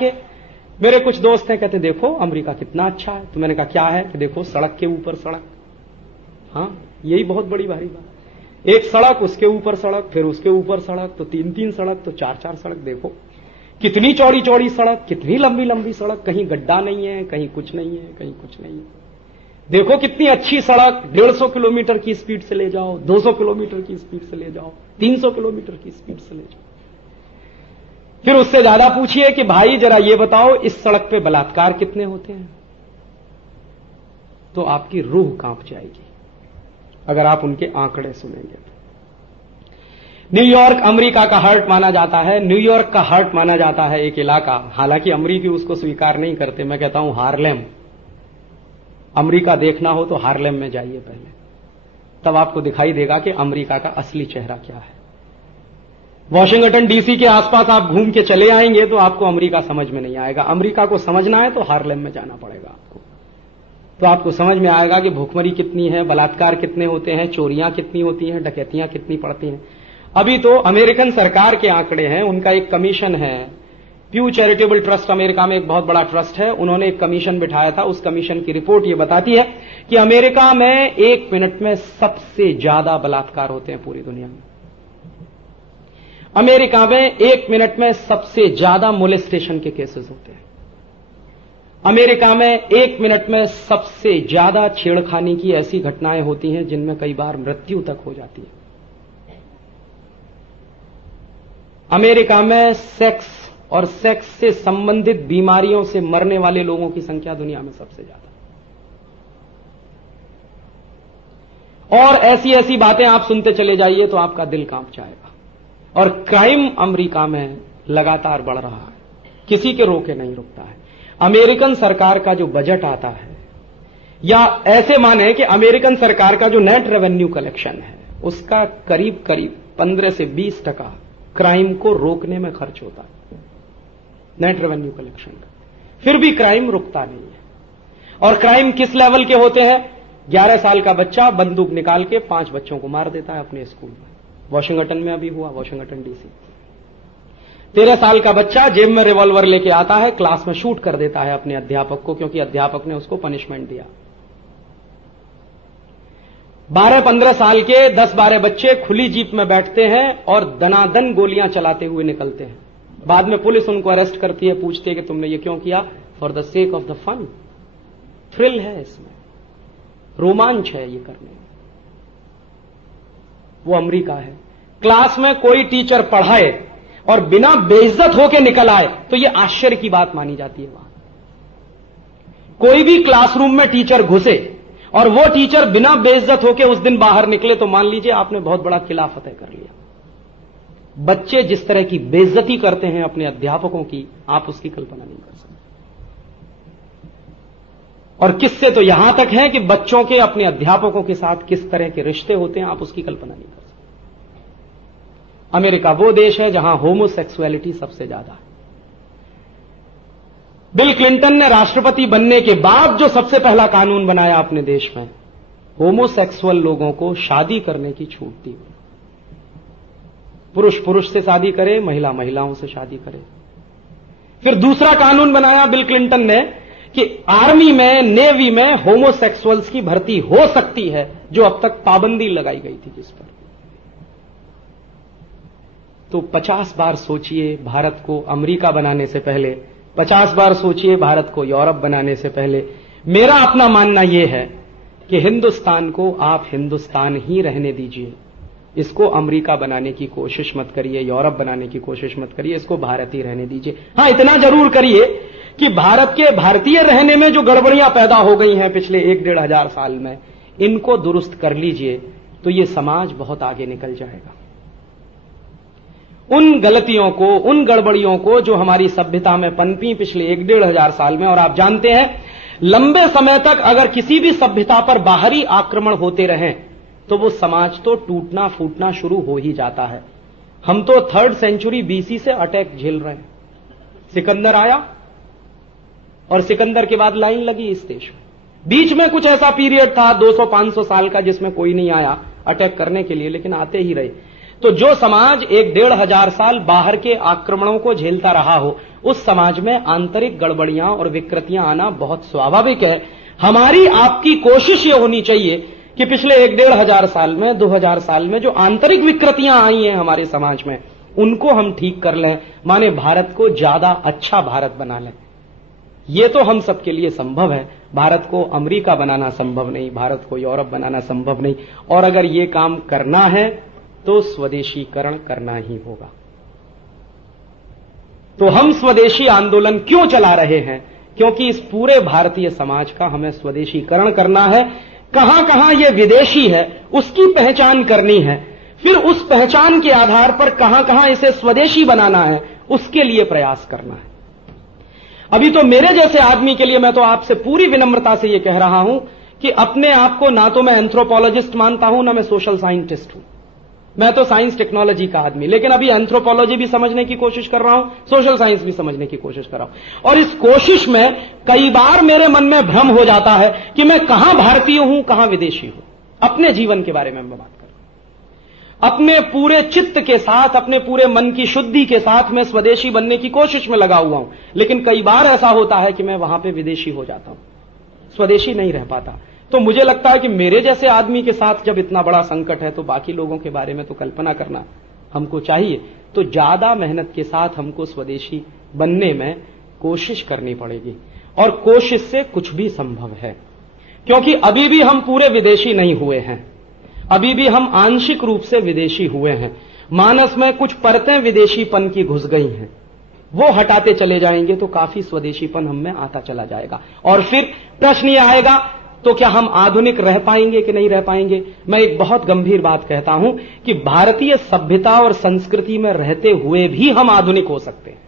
के मेरे कुछ दोस्त हैं, कहते देखो अमेरिका कितना अच्छा है। तो मैंने कहा क्या है? कि देखो सड़क के ऊपर सड़क। हाँ, यही बहुत बड़ी भारी बात। एक सड़क, उसके ऊपर सड़क, फिर उसके ऊपर सड़क, तो 3-3 सड़क, तो 4-4 सड़क। देखो कितनी चौड़ी चौड़ी सड़क, कितनी लंबी लंबी सड़क, कहीं गड्ढा नहीं है, कहीं कुछ नहीं है, कहीं कुछ नहीं है। देखो कितनी अच्छी सड़क, 150 किलोमीटर की स्पीड से ले जाओ, 200 किलोमीटर की स्पीड से ले जाओ, 300 किलोमीटर की स्पीड से ले जाओ। फिर उससे ज्यादा पूछिए कि भाई जरा ये बताओ इस सड़क पे बलात्कार कितने होते हैं, तो आपकी रूह कांप जाएगी अगर आप उनके आंकड़े सुनेंगे तो। न्यूयॉर्क अमेरिका का हार्ट माना जाता है। न्यूयॉर्क का हार्ट माना जाता है एक इलाका, हालांकि अमेरिकी उसको स्वीकार नहीं करते। मैं कहता हूं हार्लेम। अमेरिका देखना हो तो हार्लेम में जाइए पहले, तब आपको दिखाई देगा कि अमेरिका का असली चेहरा क्या है। वॉशिंगटन डीसी के आसपास आप घूम के चले आएंगे तो आपको अमेरिका समझ में नहीं आएगा। अमेरिका को समझना है तो हार्लेम में जाना पड़ेगा आपको, तो आपको समझ में आएगा कि भूखमरी कितनी है, बलात्कार कितने होते हैं, चोरियां कितनी होती हैं, डकैतियां कितनी पड़ती हैं। अभी तो अमेरिकन सरकार के आंकड़े हैं, उनका एक कमीशन है, प्यू चैरिटेबल ट्रस्ट अमेरिका में एक बहुत बड़ा ट्रस्ट है, उन्होंने एक कमीशन बिठाया था। उस कमीशन की रिपोर्ट ये बताती है कि अमेरिका में 1 मिनट में सबसे ज्यादा बलात्कार होते हैं पूरी दुनिया में। अमेरिका में 1 मिनट में सबसे ज्यादा मोलेस्टेशन के केसेस होते हैं। अमेरिका में 1 मिनट में सबसे ज्यादा छेड़खानी की ऐसी घटनाएं होती हैं जिनमें कई बार मृत्यु तक हो जाती है। अमेरिका में सेक्स और सेक्स से संबंधित बीमारियों से मरने वाले लोगों की संख्या दुनिया में सबसे ज्यादा। और ऐसी ऐसी बातें आप सुनते चले जाइए तो आपका दिल कांप जाएगा। और क्राइम अमेरिका में लगातार बढ़ रहा है, किसी के रोके नहीं रुकता है। अमेरिकन सरकार का जो बजट आता है, या ऐसे माने कि अमेरिकन सरकार का जो नेट रेवेन्यू कलेक्शन है, उसका करीब करीब 15 से 20% क्राइम को रोकने में खर्च होता है, नेट रेवेन्यू कलेक्शन का। फिर भी क्राइम रुकता नहीं है। और क्राइम किस लेवल के होते हैं? 11 साल का बच्चा बंदूक निकाल के 5 बच्चों को मार देता है अपने स्कूल में। वॉशिंगटन में अभी हुआ, वॉशिंगटन डीसी। 13 साल का बच्चा जेब में रिवॉल्वर लेके आता है, क्लास में शूट कर देता है अपने अध्यापक को, क्योंकि अध्यापक ने उसको पनिशमेंट दिया। 12-15 साल के 10-12 बच्चे खुली जीप में बैठते हैं और दनादन गोलियां चलाते हुए निकलते हैं। बाद में पुलिस उनको अरेस्ट करती है, पूछती है कि तुमने ये क्यों किया? For the sake of the fun. Thrill है इसमें, रोमांच है ये करने में। वो अमेरिका है। क्लास में कोई टीचर पढ़ाए और बिना बेइज्जत होके निकल आए तो ये आश्चर्य की बात मानी जाती है। वहां कोई भी क्लासरूम में टीचर घुसे और वो टीचर बिना बेइज्जत होके उस दिन बाहर निकले तो मान लीजिए आपने बहुत बड़ा किला फतेह कर लिया। बच्चे जिस तरह की बेइज्जती करते हैं अपने अध्यापकों की, आप उसकी कल्पना नहीं कर सकते। और किससे तो यहां तक है कि बच्चों के अपने अध्यापकों के साथ किस तरह के रिश्ते होते हैं, आप उसकी कल्पना नहीं कर सकते। अमेरिका वो देश है जहां होमोसेक्सुअलिटी सबसे ज्यादा है। बिल क्लिंटन ने राष्ट्रपति बनने के बाद जो सबसे पहला कानून बनाया अपने देश में, होमोसेक्सुअल लोगों को शादी करने की छूट दी। पुरुष पुरुष से शादी करे, महिला महिलाओं से शादी करे। फिर दूसरा कानून बनाया बिल क्लिंटन ने कि आर्मी में, नेवी में होमोसेक्सुअल्स की भर्ती हो सकती है, जो अब तक पाबंदी लगाई गई थी जिस पर। तो 50 बार सोचिए भारत को अमेरिका बनाने से पहले, 50 बार सोचिए भारत को यूरोप बनाने से पहले। मेरा अपना मानना यह है कि हिंदुस्तान को आप हिंदुस्तान ही रहने दीजिए, इसको अमेरिका बनाने की कोशिश मत करिए, यूरोप बनाने की कोशिश मत करिए, इसको भारत ही रहने दीजिए। हां, इतना जरूर करिए कि भारत के भारतीय रहने में जो गड़बड़ियां पैदा हो गई हैं पिछले 1-1.5 हजार साल में, इनको दुरुस्त कर लीजिए तो ये समाज बहुत आगे निकल जाएगा। उन गलतियों को, उन गड़बड़ियों को जो हमारी सभ्यता में पनपी पिछले 1-1.5 हजार साल में, और आप जानते हैं लंबे समय तक अगर किसी भी सभ्यता पर बाहरी आक्रमण होते रहें तो वो समाज तो टूटना फूटना शुरू हो ही जाता है। हम तो 3rd सेंचुरी BC से अटैक झेल रहे हैं। सिकंदर आया और सिकंदर के बाद लाइन लगी इस देश में। बीच में कुछ ऐसा पीरियड था 200-500 साल का जिसमें कोई नहीं आया अटैक करने के लिए, लेकिन आते ही रहे। तो जो समाज 1-1.5 हजार साल बाहर के आक्रमणों को झेलता रहा हो, उस समाज में आंतरिक गड़बड़ियां और विकृतियां आना बहुत स्वाभाविक है। हमारी आपकी कोशिश ये होनी चाहिए कि पिछले 1-1.5 साल में, 2000 साल में जो आंतरिक विकृतियां आई हैं हमारे समाज में, उनको हम ठीक कर लें, माने भारत को ज्यादा अच्छा भारत बना लें। ये तो हम सबके लिए संभव है। भारत को अमेरिका बनाना संभव नहीं, भारत को यूरोप बनाना संभव नहीं, और अगर ये काम करना है तो स्वदेशीकरण करना ही होगा। तो हम स्वदेशी आंदोलन क्यों चला रहे हैं? क्योंकि इस पूरे भारतीय समाज का हमें स्वदेशीकरण करना है। कहां कहां ये विदेशी है उसकी पहचान करनी है, फिर उस पहचान के आधार पर कहां कहां इसे स्वदेशी बनाना है, उसके लिए प्रयास करना है। अभी तो मेरे जैसे आदमी के लिए मैं तो आपसे पूरी विनम्रता से यह कह रहा हूं कि अपने आप को ना तो मैं एंथ्रोपोलॉजिस्ट मानता हूं, ना मैं सोशल साइंटिस्ट हूं। मैं तो साइंस टेक्नोलॉजी का आदमी, लेकिन अभी एंथ्रोपोलॉजी भी समझने की कोशिश कर रहा हूं, सोशल साइंस भी समझने की कोशिश कर रहा हूं। और इस कोशिश में कई बार मेरे मन में भ्रम हो जाता है कि मैं कहां भारतीय हूं, कहां विदेशी हूं। अपने जीवन के बारे में मैं बात कर रहा हूं। अपने पूरे चित्त के साथ, अपने पूरे मन की शुद्धि के साथ मैं स्वदेशी बनने की कोशिश में लगा हुआ हूं, लेकिन कई बार ऐसा होता है कि मैं वहां पे विदेशी हो जाता हूं, स्वदेशी नहीं रह पाता। तो मुझे लगता है कि मेरे जैसे आदमी के साथ जब इतना बड़ा संकट है तो बाकी लोगों के बारे में तो कल्पना करना हमको चाहिए। तो ज्यादा मेहनत के साथ हमको स्वदेशी बनने में कोशिश करनी पड़ेगी, और कोशिश से कुछ भी संभव है। क्योंकि अभी भी हम पूरे विदेशी नहीं हुए हैं, अभी भी हम आंशिक रूप से विदेशी हुए हैं। मानस में कुछ परतें विदेशीपन की घुस गई हैं, वो हटाते चले जाएंगे तो काफी स्वदेशीपन हम में आता चला जाएगा। और फिर प्रश्न ये आएगा, तो क्या हम आधुनिक रह पाएंगे कि नहीं रह पाएंगे? मैं एक बहुत गंभीर बात कहता हूं कि भारतीय सभ्यता और संस्कृति में रहते हुए भी हम आधुनिक हो सकते हैं।